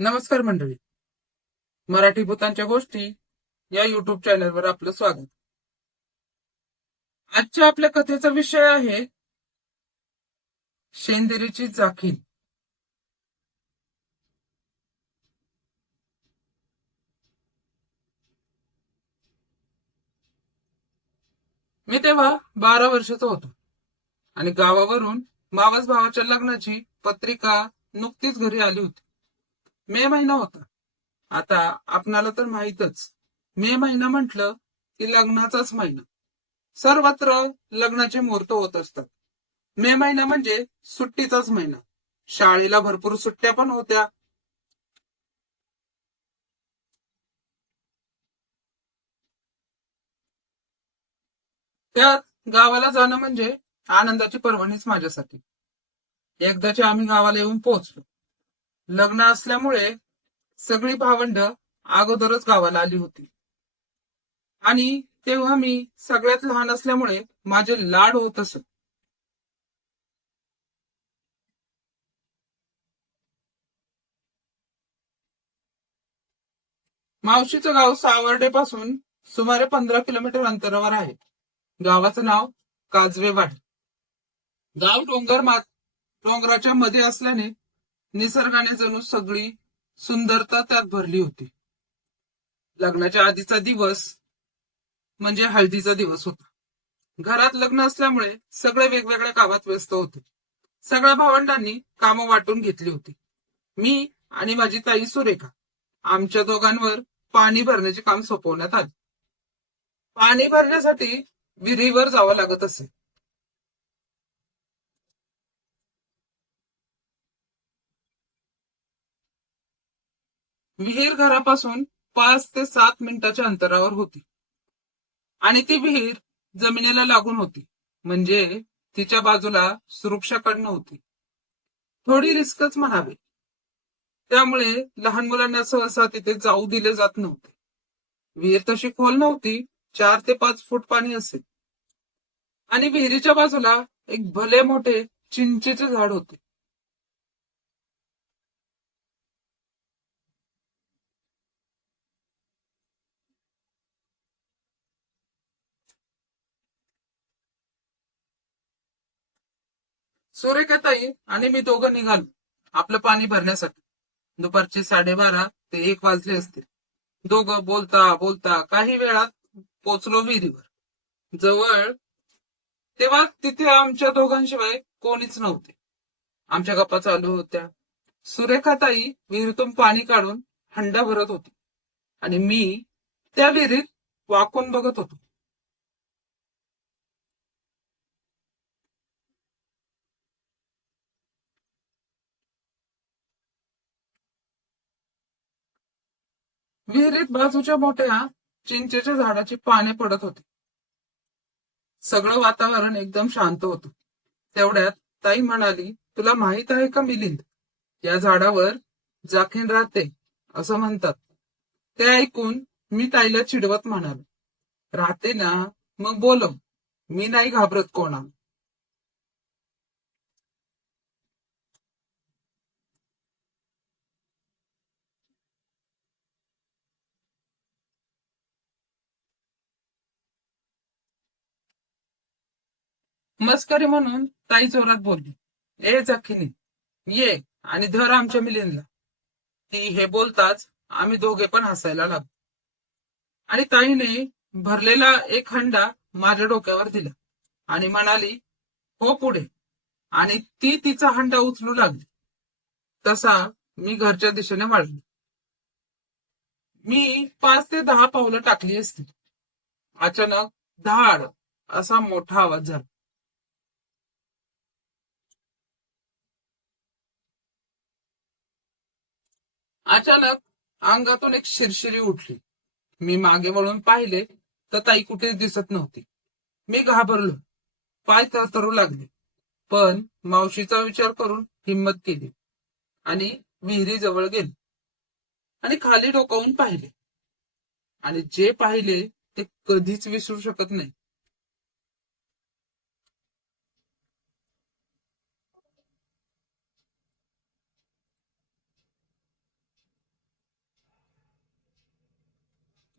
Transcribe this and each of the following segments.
नमस्कार मंडळी. मराठी भूतांच्या गोष्टी या युट्यूब चॅनलवर आपलं स्वागत. आजच्या आपल्या कथेचा विषय आहे शेंदिरीची जाखील. मी तेव्हा 12 वर्षाचा होतो आणि गावावरून मावस भावाच्या लग्नाची पत्रिका नुकतीच घरी आली होती. मे महिना होता. आता आपणाला तर माहीतच, मे महिना म्हटलं की लग्नाचाच महिना. सर्वत्र लग्नाचे मुहूर्त होत असतात. मे महिना म्हणजे सुट्टीचाच महिना. शाळेला भरपूर सुट्ट्या पण होत्या. त्यात गावाला जाणं म्हणजे आनंदाची पर्वणीच माझ्यासाठी. एकदाचे आम्ही गावाला येऊन पोहोचलो. लग्न असल्यामुळे सगळी भावंड अगोदरच गावाला आली होती आणि तेव्हा मी सगळ्यात लहान असल्यामुळे माझे लाड होत असत. मावशीचं गाव सावर्डेपासून सुमारे 15 किलोमीटर अंतरावर आहे. गावाचं नाव काजवेवाडी. गाव डोंगराच्या मध्ये असल्याने निसर्गाने जणू सगळी सुंदरता त्यात भरली होती. लग्नाच्या आधीचा दिवस म्हणजे हळदीचा दिवस होता. घरात लग्न असल्यामुळे सगळे वेगवेगळ्या कामात व्यस्त होते. सगळ्या भावंडांनी कामं वाटून घेतली होती. मी आणि माझी ताई सुरेखा आमच्या दोघांवर पाणी भरण्याचे काम सोपवण्यात आले. पाणी भरण्यासाठी विहिरीवर जावं लागत असे. विहीर घरापासून 5 ते 7 मिनिटाच्या अंतरावर होती आणि ती विहीर जमिनीला लागून होती, म्हणजे तिच्या बाजूला सुरक्षा कड नव्हती. थोडी रिस्कच म्हणावी. त्यामुळे लहान मुलांना सहसा तिथे जाऊ दिले जात नव्हते. विहीर तशी खोल नव्हती. 4 ते 5 फूट पाणी असेल आणि विहिरीच्या बाजूला एक भले मोठे चिंचेचे झाड होते. सूर्यकाताई आणि मी दोघं निघालो आपलं पाणी भरण्यासाठी. दुपारचे 12:30 ते 1 वाजले असते. दोघं बोलता बोलता काही वेळात पोचलो विहिरीवर. जवळ तेव्हा तिथे आमच्या दोघांशिवाय कोणीच नव्हते. आमच्या गप्पा चालू होत्या. सुरेखाताई विहिरीतून पाणी काढून हंडा भरत होती आणि मी त्या विहिरीत वाकून बघत होतो. विहिरीत बाजूच्या मोठ्या चिंचेच्या झाडाची पाने पडत होती. सगळं वातावरण एकदम शांत होतं. तेवढ्यात ताई म्हणाली, तुला माहित आहे का मिलिंद, या झाडावर जाखीन राहते असं म्हणतात. ते ऐकून मी ताईला चिडवत म्हणालो, राहते ना, मग बोलव, मी नाही घाबरत कोणा. मस्करी म्हणून ताई जोरात बोलली, ए जाखिनी, ये आणि धर आमच्या मिलिंदला. ती हे बोलताच आम्ही दोघे पण हसायला लागलो आणि ताईने भरलेला एक हंडा माझ्या डोक्यावर दिला आणि म्हणाली, हो पुढे. आणि ती तिचा हंडा उचलू लागली. तसा मी घरच्या दिशेने वळलो. मी 5 ते 10 पावलं टाकली असती. अचानक धाड असा मोठा आवाज झाला. अचानक अंगातून एक शिरशिरी उठली. मी मागे वळून पाहिले तर ताई कुठेच दिसत नव्हती. मी घाबरलो. पाय थरथरू लागले. पण मावशीचा विचार करून हिंमत केली आणि विहिरीजवळ गेले आणि खाली डोकावून पाहिले आणि जे पाहिले ते कधीच विसरू शकत नाही.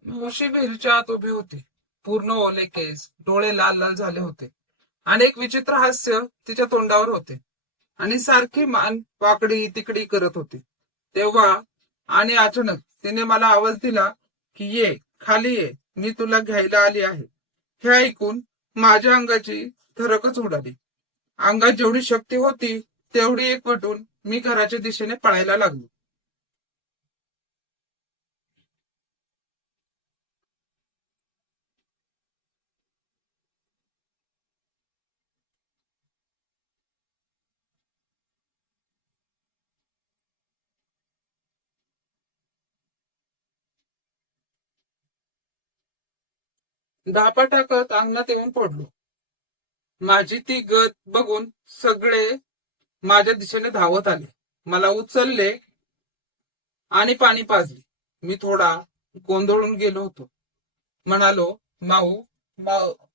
मावशी विहिरीच्या आत उभी होती. पूर्ण ओले केस, डोळे लाल लाल झाले होते आणि एक विचित्र हास्य तिच्या तोंडावर होते आणि सारखी मान वाकडी तिकडी करत होती. तेव्हा आणि अचानक तिने मला आवाज दिला की ये, खाली ये, मी तुला घ्यायला आली आहे. हे ऐकून माझ्या अंगाची थरकच उडाली. अंगात जेवढी शक्ती होती तेवढी एकवटून मी घराच्या दिशेने पळायला लागलो. धापा टाकत अंगणात येऊन पडलो. माझी ती गत बघून सगळे माझ्या दिशेने धावत आले. मला उचलले आणि पाणी पाजले. मी थोडा गोंधळून गेलो होतो. म्हणालो, माऊ,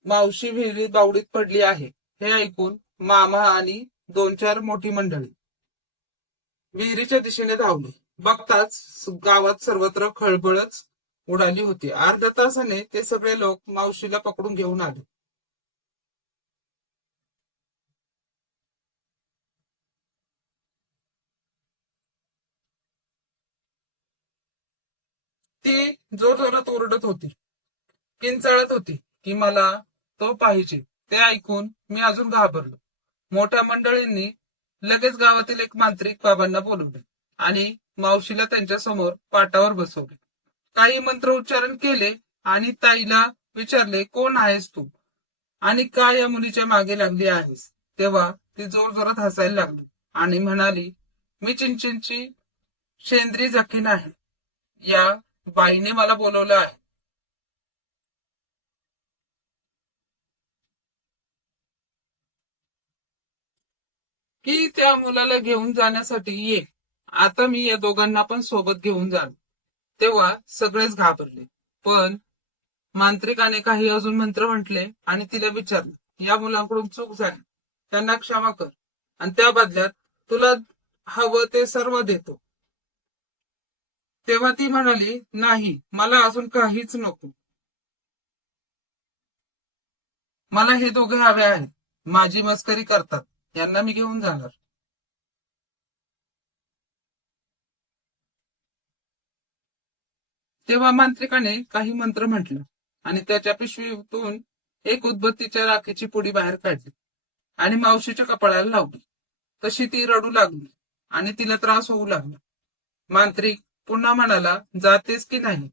मावशी विहिरीत बावडीत पडली आहे. हे ऐकून मामा आणि दोन चार मोठी मंडळी विहिरीच्या दिशेने धावली. बघताच गावात सर्वत्र खळबळच उडाली होती. अर्ध्या तासाने ते सगळे लोक मावशीला पकडून घेऊन आले. ती जोरजोरात ओरडत होती, किंचाळत होती की मला तो पाहिजे. ते ऐकून मी अजून घाबरलो. मोठ्या मंडळींनी लगेच गावातील एक मांत्रिक बाबांना बोलवले आणि मावशीला त्यांच्या समोर पाटावर बसवले. काही मंत्र उच्चारण केले आणि ताईला विचारले, कोण आहेस तू आणि का या मुलीच्या मागे लागली आहेस? तेव्हा ती जोरजोरात हसायला लागली आणि म्हणाली, मी चिंचेची शेंद्री जखीन आहे. या बाईने मला बोलवलं आहे. की त्या मुलाला घेऊन जाण्यासाठी ये. आता मी या दोघांना पण सोबत घेऊन जाणार. तेव्हा सगळेच घाबरले. पण मांत्रिकाने काही अजून मंत्र म्हटले आणि तिला विचारलं, या मुलांकडून चूक झाली, त्यांना क्षमा कर आणि त्या बदल्यात तुला हवं ते सर्व देतो. तेव्हा ती म्हणाली, नाही, मला अजून काहीच नको. मला हे दोघे हवे आहेत. माझी मस्करी करतात, यांना मी घेऊन जाणार. तेव्हा मांत्रिकाने काही मंत्र म्हटलं आणि त्याच्या पिशवीतून एक उदबत्तीच्या राखेची पुडी बाहेर काढली आणि मावशीच्या कपाळाला लावली. तशी ती रडू लागली आणि तिला त्रास होऊ लागला. मांत्रिक पुन्हा म्हणाला, जातेस की नाही?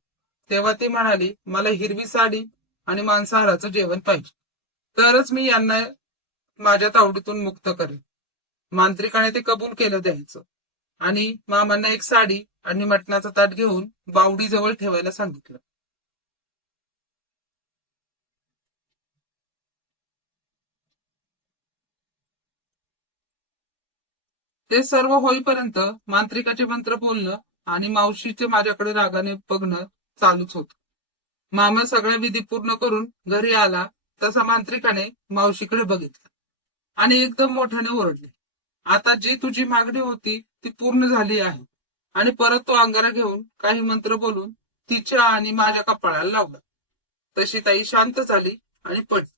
तेव्हा ती म्हणाली, मला हिरवी साडी आणि मांसाहाराचं जेवण पाहिजे, तरच मी यांना माझ्या तावडीतून मुक्त करेन. मांत्रिकाने ते कबूल केलं द्यायचं आणि मामांना एक साडी आणि मटणाचं ताट घेऊन बावडी जवळ ठेवायला सांगितलं. ते सर्व होईपर्यंत मांत्रिकाचे मंत्र बोलणं आणि मावशीचे माझ्याकडे रागाने बघणं चालूच होत. मामा सगळ्या विधी पूर्ण करून घरी आला तसा मांत्रिकाने मावशीकडे बघितलं आणि एकदम मोठ्याने ओरडले, आता जी तुझी मागणी होती ती पूर्ण झाली आहे. आणि परत तो अंगारा घेऊन काही मंत्र बोलून तिच्या आणि माझ्या कपाळाला लावला. तशी ताई शांत झाली आणि पडली.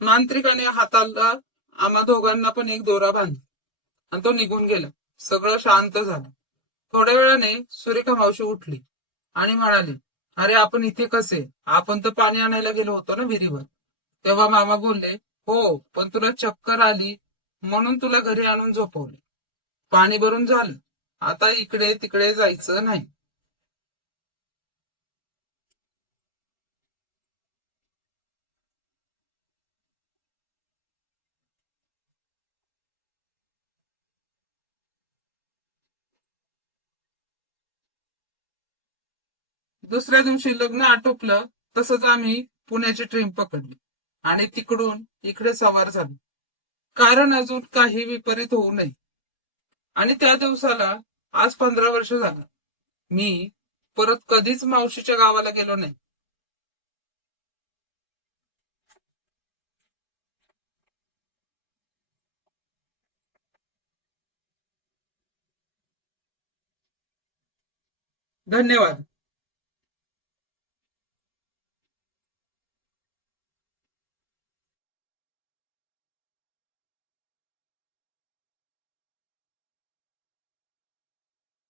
मांत्रिकाने हाताला आम्हा दोघांना पण एक दोरा बांधला आणि तो निघून गेला. सगळं शांत झालं. थोड्या वेळाने सुरेखा मावशी उठली आणि म्हणाली, अरे आपण इथे कसे? आपण तर पाणी आणायला गेलो होतो ना विहिरीवर. तेव्हा मामा बोलले, हो, पण तुला चक्कर आली म्हणून तुला घरी आणून झोपवले. पाणी भरून झालं, आता इकडे तिकडे जायचं नाही. दुसऱ्या दिवशी लग्न आटोपलं तसंच आम्ही पुण्याची ट्रेन पकडली आणि तिकडून इकडे सवार झालो. कारण अजून काही विपरीत होऊ नये. आणि त्या दिवसाला आज 15 वर्ष झालं. मी परत कधीच मावशीच्या गावाला गेलो नाही. धन्यवाद.